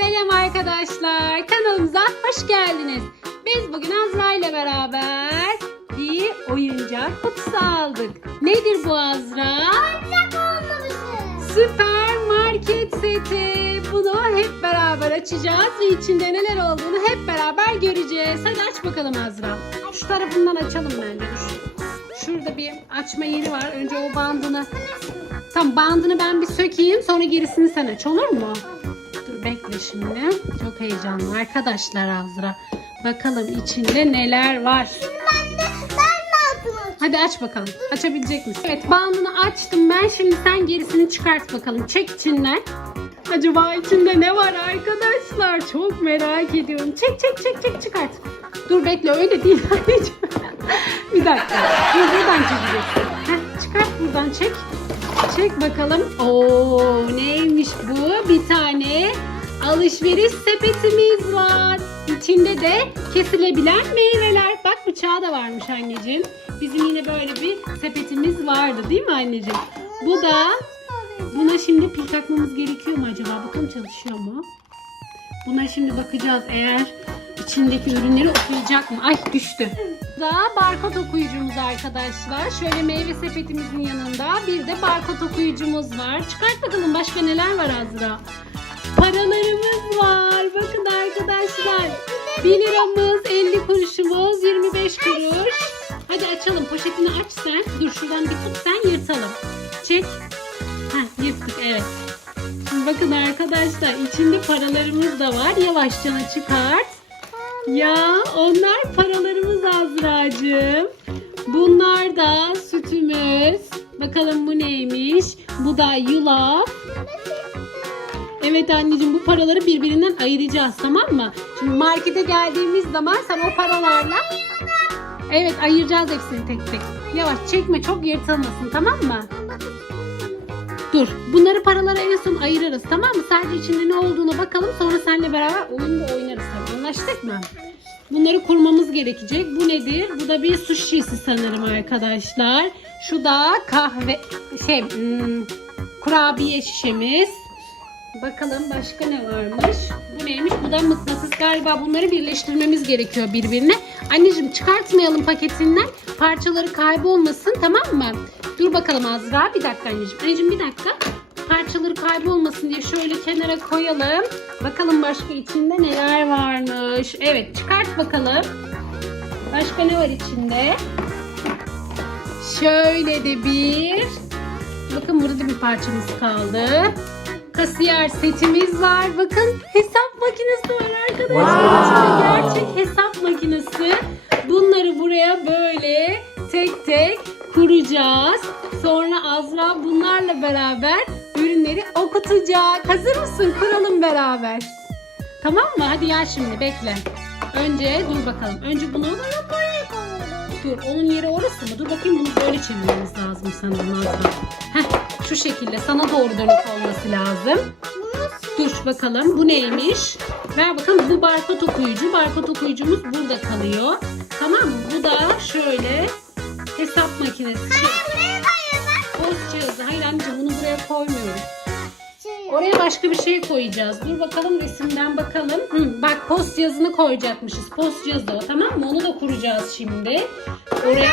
Selam arkadaşlar. Kanalımıza hoş geldiniz. Biz bugün Azra ile beraber bir oyuncak kutusu aldık. Nedir bu Azra? Süper market seti. Bunu hep beraber açacağız ve içinde neler olduğunu hep beraber göreceğiz. Hadi aç bakalım Azra. Şu tarafından açalım bence. Dur. Şurada bir açma yeri var. Önce o bandını. Tamam bandını ben bir sökeyim sonra gerisini sen aç olur mu? Dur bekle şimdi. Çok heyecanlı arkadaşlar Azra. Bakalım içinde neler var. Hadi aç bakalım. Açabilecek misin? Evet bandını açtım ben. Şimdi sen gerisini çıkart bakalım. Çek içinden. Acaba içinde ne var arkadaşlar? Çok merak ediyorum. Çek çek çek çek çıkart. Dur bekle öyle değil. bir dakika. Dur buradan çekeceksin. Heh, çıkart buradan çek. Çek bakalım. Oo neymiş bu? Bir tane alışveriş sepetimiz var. İçinde de kesilebilen meyveler. Bak bıçağı da varmış anneciğim. Bizim yine böyle bir sepetimiz vardı değil mi anneciğim? Bu da buna şimdi pil takmamız gerekiyor mu acaba? Bakalım çalışıyor mu? Buna şimdi bakacağız eğer içindeki ürünleri okuyacak mı? Ay düştü. Bu da barkod okuyucumuz arkadaşlar. Şöyle meyve sepetimizin yanında bir de barkod okuyucumuz var. Çıkart bakalım başka neler var Azra? Paralarımız var. Bakın arkadaşlar. 1 liramız, 50 kuruşumuz, 25 kuruş. Hadi açalım. Poşetini aç sen. Dur şuradan bir tut sen yırtalım. Çek. Heh, yırttık evet. Şimdi bakın arkadaşlar içinde paralarımız da var. Yavaşça çıkart. Ya onlar paralarımız Azra'cığım. Bunlar da sütümüz. Bakalım bu neymiş? Bu da yulaf. Evet anneciğim bu paraları birbirinden ayıracağız tamam mı? Şimdi markete geldiğimiz zaman sen o paralarla Evet ayıracağız hepsini tek tek. Yavaş çekme çok yırtılmasın tamam mı? Dur bunları paralara en son ayırırız tamam mı? Sadece içinde ne olduğuna bakalım sonra seninle beraber oyun da oynarız. Anlaştık mı? Bunları kurmamız gerekecek. Bu nedir? Bu da bir su şişesi sanırım arkadaşlar. Şu da kahve şey hmm, kurabiye şişemiz. Bakalım başka ne varmış? Bu neymiş? Bu da mıknatıs. Galiba bunları birleştirmemiz gerekiyor birbirine. Anneciğim çıkartmayalım paketinden. Parçaları kaybolmasın tamam mı? Dur bakalım Azra. Bir dakika anneciğim. Anneciğim bir dakika. Parçaları kaybolmasın diye şöyle kenara koyalım. Bakalım başka içinde neler varmış. Evet çıkart bakalım. Başka ne var içinde? Şöyle de bir. Bakın burada da bir parçamız kaldı. Kasiyer setimiz var. Bakın hesap makinesi var arkadaşlar. İçinde Gerçek hesap makinesi. Bunları buraya böyle tek tek kuracağız. Sonra Azra bunlarla beraber okutacak. Hazır mısın? Kuralım beraber. Tamam mı? Hadi gel şimdi bekle. Önce dur bakalım. Önce bunu Dur onun yeri orası mı? Dur bakayım bunu böyle çevirmemiz lazım sanırım Azra. Heh, şu şekilde sana doğru dönük olması lazım. Dur bakalım bu neymiş? Ver bakalım bu barkod okuyucu. Barkod okuyucumuz burada kalıyor. Tamam mı? Bu da şöyle hesap makinesi. Şey, post cihazı. Hayır anneciğim bunu buraya koymuyoruz. Oraya başka bir şey koyacağız. Dur bakalım resimden bakalım. Hı, bak post yazını koyacakmışız. Post yazı o tamam mı? Onu da kuracağız şimdi. Oraya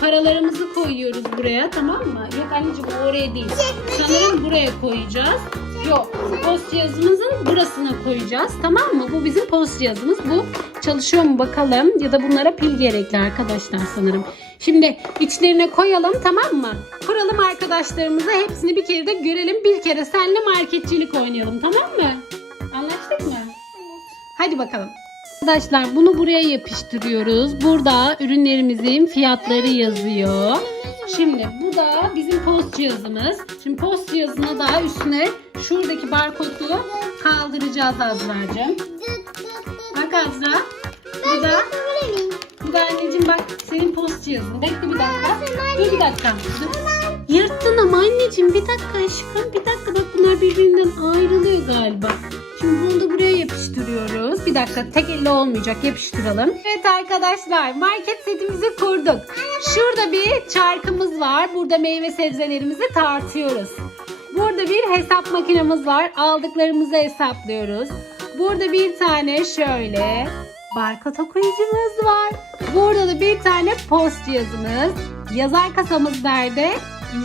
paralarımızı koyuyoruz buraya tamam mı? Yok anneciğim oraya değil. Sanırım buraya koyacağız. Yok post yazımızın burasına koyacağız tamam mı? Bu bizim post yazımız. Bu çalışıyor mu bakalım ya da bunlara pil gerekli arkadaşlar sanırım. Şimdi içlerine koyalım tamam mı? Kuralım arkadaşlarımıza hepsini bir kere de görelim. Bir kere senle marketçilik oynayalım tamam mı? Anlaştık mı? Hadi bakalım. Arkadaşlar bunu buraya yapıştırıyoruz. Burada ürünlerimizin fiyatları yazıyor. Şimdi bu da bizim post cihazımız. Şimdi post cihazına da üstüne şuradaki barkodu kaldıracağız Azra'cığım. Bak Azra. Bu da, bu da anneciğim bak senin post cihazın. Bekle bir dakika. Dur bir dakika. Dur. Yırttın ama anneciğim bir dakika aşkım. Bir dakika bak bunlar birbirinden ayrılıyor galiba. Şimdi bunu da buraya yapıştırıyoruz. Bir dakika. dakika tek elle olmayacak yapıştıralım. Evet arkadaşlar market setimizi kurduk. Şurada bir çarkımız var. Burada meyve sebzelerimizi tartıyoruz. Burada bir hesap makinemiz var. Aldıklarımızı hesaplıyoruz. Burada bir tane şöyle barkod okuyucumuz var. Burada da bir tane post yazımız. Yazar kasamız nerede?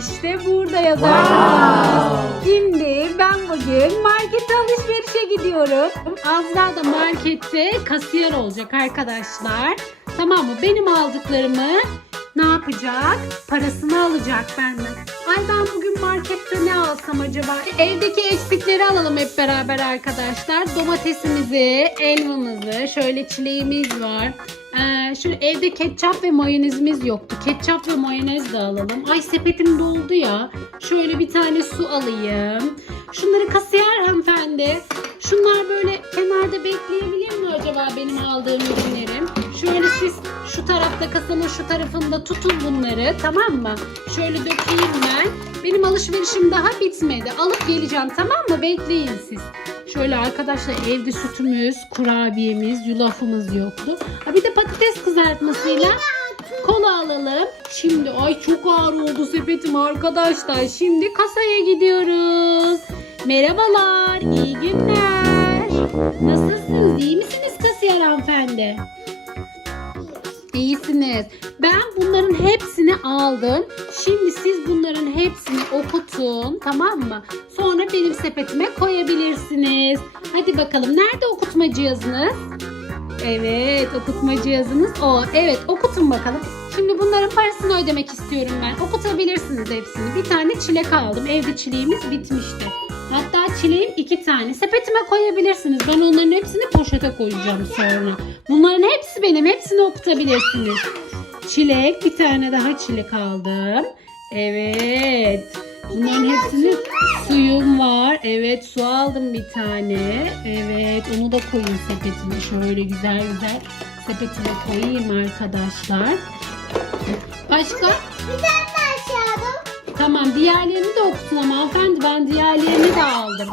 İşte burada yazar kasamız. Şimdi ben bugün markete alışverişe gidiyorum. Azra da markette kasiyer olacak arkadaşlar. Tamam mı? Benim aldıklarımı ne yapacak? Parasını alacak benden. Ay ben bugün markette ne alsam acaba? Evdeki eksikleri alalım hep beraber arkadaşlar. Domatesimizi, elmamızı, şöyle çileğimiz var. Ee, şu evde ketçap ve mayonezimiz yoktu. Ketçap ve mayonez de alalım. Ay sepetim doldu ya. Şöyle bir tane su alayım. Şunları kasiyer hanımefendi. Şunlar böyle kenarda bekleyebilir mi acaba benim aldığım ürünlerim? Şöyle siz şu tarafta kasanın şu tarafında tutun bunları tamam mı? Şöyle dökeyim ben. Benim alışverişim daha bitmedi. Alıp geleceğim tamam mı? Bekleyin siz. Şöyle arkadaşlar evde sütümüz, kurabiyemiz, yulafımız yoktu. Ha bir de patates kızartmasıyla kola alalım. Şimdi ay çok ağır oldu sepetim arkadaşlar. Şimdi kasaya gidiyoruz. Merhabalar, iyi günler. Nasılsınız? İyi misiniz kasiyer hanımefendi? İyisiniz. Ben bunların hepsini aldım. Şimdi siz bunların hepsini okutun tamam mı? Sonra benim sepetime koyabilirsiniz. Hadi bakalım nerede okutma cihazınız? Evet okutma cihazınız o. Evet okutun bakalım. Şimdi bunların parasını ödemek istiyorum ben. Okutabilirsiniz hepsini. Bir tane çilek aldım. Evde çileğimiz bitmişti. İki tane. Sepetime koyabilirsiniz. Ben onların hepsini poşete koyacağım sonra. Bunların hepsi benim. Hepsini okutabilirsiniz. Çilek. Bir tane daha çilek aldım. Evet. Bunların hepsini suyum var. Evet su aldım bir tane. Evet onu da koyayım sepetime. Şöyle güzel güzel sepetime koyayım arkadaşlar. Başka? Bir tane. Tamam diğerlerini de okutun ama hanımefendi ben diğerlerini de aldım.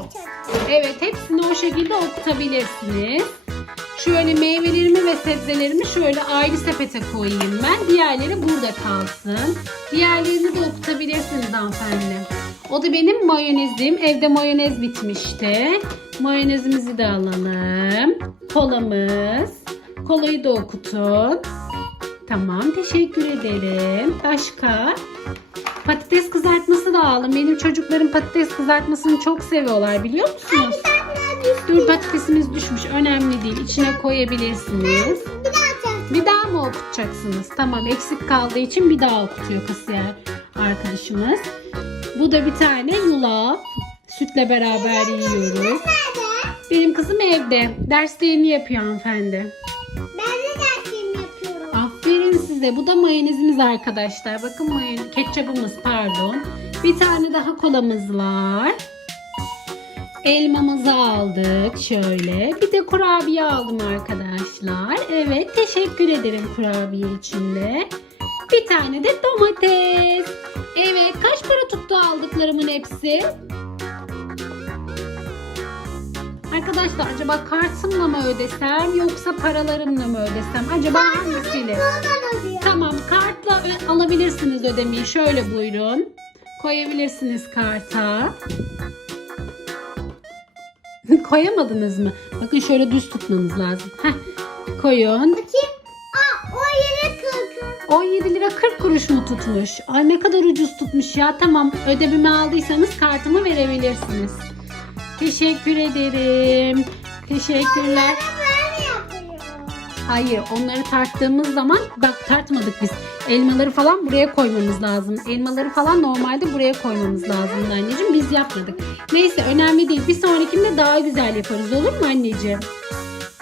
Evet hepsini o şekilde okutabilirsiniz. Şöyle meyvelerimi ve sebzelerimi şöyle ayrı sepete koyayım ben. Diğerleri burada kalsın. Diğerlerini de okutabilirsiniz hanımefendi. O da benim mayonezim. Evde mayonez bitmişti. Mayonezimizi de alalım. Kolamız. Kolayı da okutun. Tamam teşekkür ederim. Başka? Patates kızartması da aldım. Benim çocuklarım patates kızartmasını çok seviyorlar biliyor musunuz? Dur patatesimiz düşmüş. Önemli değil. İçine koyabilirsiniz. Bir daha mı okutacaksınız? Tamam eksik kaldığı için bir daha okutuyor kasiyer arkadaşımız. Bu da bir tane yulaf. Sütle beraber yiyoruz. Benim kızım evde. Derslerini yapıyor hanımefendi. Size. Bu da mayonezimiz arkadaşlar. Bakın mayonez, ketçapımız pardon. Bir tane daha kolamız var. Elmamızı aldık şöyle. Bir de kurabiye aldım arkadaşlar. Evet teşekkür ederim kurabiye için de. Bir tane de domates. Evet kaç para tuttu aldıklarımın hepsi? Arkadaşlar acaba kartımla mı ödesem yoksa paralarımla mı ödesem? Acaba hangisiyle? Tamam kartla alabilirsiniz ödemeyi. Şöyle buyurun. Koyabilirsiniz karta. Koyamadınız mı? Bakın şöyle düz tutmanız lazım. Heh. Koyun. Bakayım. Aa, o yere kırdı. 17 lira 40 kuruş mu tutmuş? Ay ne kadar ucuz tutmuş ya. Tamam ödememi aldıysanız kartımı verebilirsiniz. Teşekkür ederim. Teşekkürler. Hayır onları tarttığımız zaman bak tartmadık biz. Elmaları falan buraya koymamız lazım. Elmaları falan normalde buraya koymamız lazım anneciğim. Biz yapmadık. Neyse önemli değil. Bir sonrakinde daha güzel yaparız olur mu anneciğim?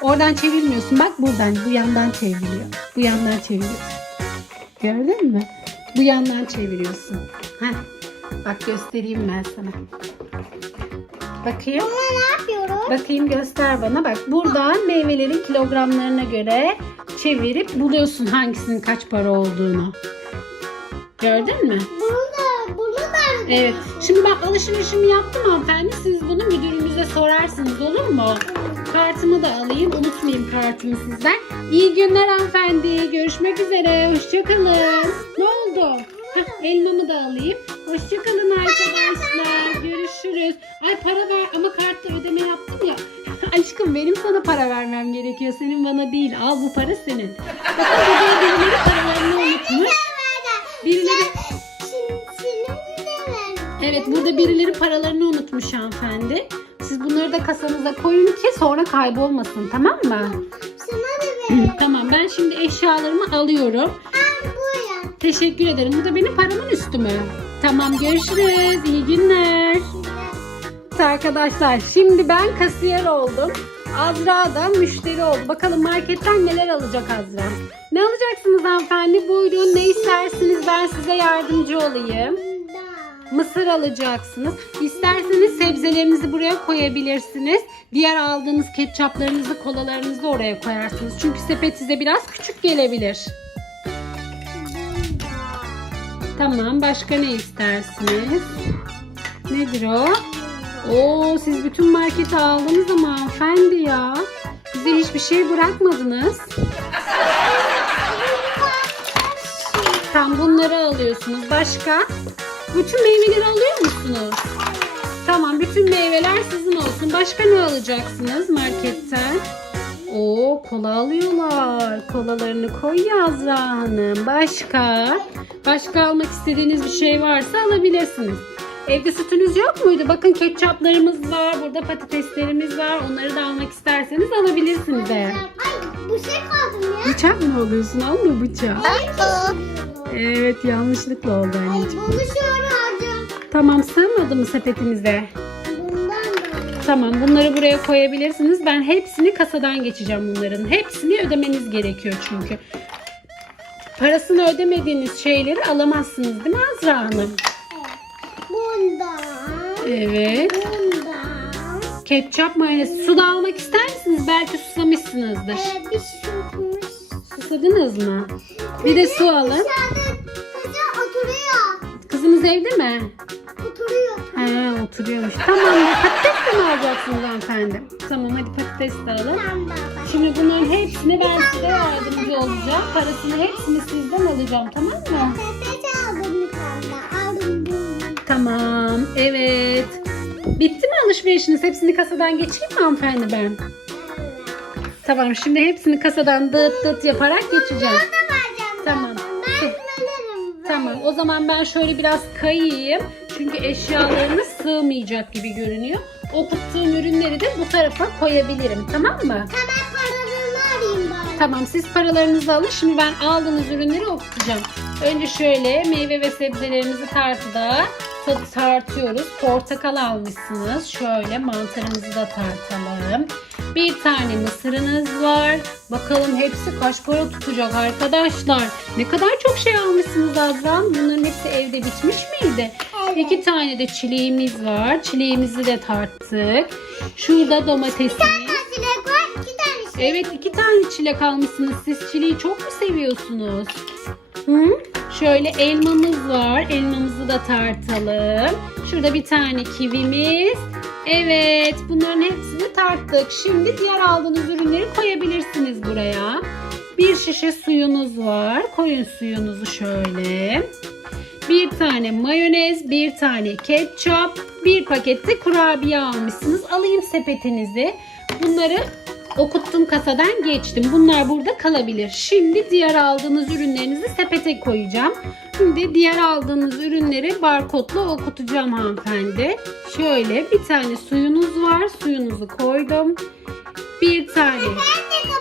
Oradan çevirmiyorsun. Bak buradan bu yandan çevriliyor. Bu yandan çeviriyorsun. Gördün mü? Bu yandan çeviriyorsun. Heh. Bak göstereyim ben sana. Bakayım. Buna ne yapıyorum? Bakayım göster bana. Bak buradan meyvelerin kilogramlarına göre çevirip buluyorsun hangisinin kaç para olduğunu. Gördün mü? Bunu da, bunu da. Evet. Şimdi ben alışverişimi yaptım hanımefendi. Siz bunu müdürümüze sorarsınız olur mu? Kartımı da alayım. Unutmayayım kartımı sizden. İyi günler hanımefendi. Görüşmek üzere. Hoşçakalın. Ne oldu? Hah, elmamı da alayım. Hoşçakalın arkadaşlar. Görüşürüz. Ay para ver ama kartla ödeme yaptım ya. Aşkım benim sana para vermem gerekiyor. Senin bana değil. Al bu para senin. Bakın burada birileri paralarını unutmuş. Birileri Evet burada birileri paralarını unutmuş hanımefendi. Siz bunları da kasanıza koyun ki sonra kaybolmasın tamam mı? Tamam ben şimdi eşyalarımı alıyorum. Teşekkür ederim. Bu da benim paramın üstü mü? Tamam görüşürüz. İyi günler. Evet arkadaşlar şimdi ben kasiyer oldum. Azra da müşteri oldu. Bakalım marketten neler alacak Azra. Ne alacaksınız hanımefendi? Buyurun ne istersiniz ben size yardımcı olayım. Mısır alacaksınız. İsterseniz sebzelerinizi buraya koyabilirsiniz. Diğer aldığınız ketçaplarınızı, kolalarınızı oraya koyarsınız. Çünkü sepet size biraz küçük gelebilir. Tamam, başka ne istersiniz? Nedir o? Oo, siz bütün marketi aldınız ama hanımefendi ya. Bize hiçbir şey bırakmadınız. Tam bunları alıyorsunuz. Başka? Bütün meyveleri alıyor musunuz? Tamam bütün meyveler sizin olsun. Başka ne alacaksınız marketten? Oo kola alıyorlar. Kolalarını koy Yazra Hanım. Başka? Başka almak istediğiniz bir şey varsa alabilirsiniz. Evde sütünüz yok muydu? Bakın ketçaplarımız var. Burada patateslerimiz var. Onları da almak isterseniz alabilirsiniz eğer. Ay bu şey kaldım ya. Bıçak mı alıyorsun? Alma bıçak. Ay Evet yanlışlıkla oldu anneciğim. bunu şöyle alacağım. Tamam sığmadı mı sepetimize? Bundan da. Tamam bunları buraya koyabilirsiniz. Ben hepsini kasadan geçeceğim bunların. Hepsini ödemeniz gerekiyor çünkü. Parasını ödemediğiniz şeyleri alamazsınız değil mi Azra Hanım? Bundan. Evet. Bundan. Ketçap mayonez. Su da almak ister misiniz? Belki susamışsınızdır. Ee, bir şutmuş. Susadınız mı? Bir de su alın. Kızı oturuyor. Kızınız evde mi? Oturuyor. He oturuyormuş. Tamam mi alacaksınız hanımefendi? Tamam hadi patates de alın. Şimdi bunların hepsini ben size yardımcı olacağım. Parasını hepsini sizden alacağım tamam mı? Patates aldım bir tane. Aldım bunu. Tamam. Evet. Bitti mi alışverişiniz? Hepsini kasadan geçeyim mi hanımefendi ben? Tamam şimdi hepsini kasadan dıt dıt yaparak geçeceğim. Tamam. Tamam o zaman ben şöyle biraz kayayım. Çünkü eşyalarımız sığmayacak gibi görünüyor. Okuttuğum ürünleri de bu tarafa koyabilirim tamam mı? Hemen paralarını arayayım bari. Tamam siz paralarınızı alın. Şimdi ben aldığınız ürünleri okutacağım. Önce şöyle meyve ve sebzelerimizi tartıda ta- tartıyoruz. Portakal almışsınız. Şöyle mantarımızı da tartalım. Bir tane mısırınız var. Bakalım hepsi kaç para tutacak arkadaşlar. Ne kadar çok şey almışsınız Azra. Bunların hepsi evde bitmiş miydi? İki tane de çileğimiz var. Çileğimizi de tarttık. Şurada domatesimiz. Çilek var. iki tane şey. Evet iki tane çilek almışsınız. Siz çileği çok mu seviyorsunuz? Hı? Şöyle elmamız var. Elmamızı da tartalım. Şurada bir tane kivimiz. Evet bunların hepsini tarttık. Şimdi diğer aldığınız ürünleri koyabilirsiniz buraya. Bir şişe suyunuz var. Koyun suyunuzu şöyle. Bir tane mayonez, bir tane ketçap, bir pakette kurabiye almışsınız. Alayım sepetinizi. Bunları okuttum kasadan geçtim. Bunlar burada kalabilir. Şimdi diğer aldığınız ürünlerinizi sepete koyacağım. Şimdi diğer aldığınız ürünleri barkodla okutacağım hanımefendi. Şöyle bir tane suyunuz var. Suyunuzu koydum. Bir tane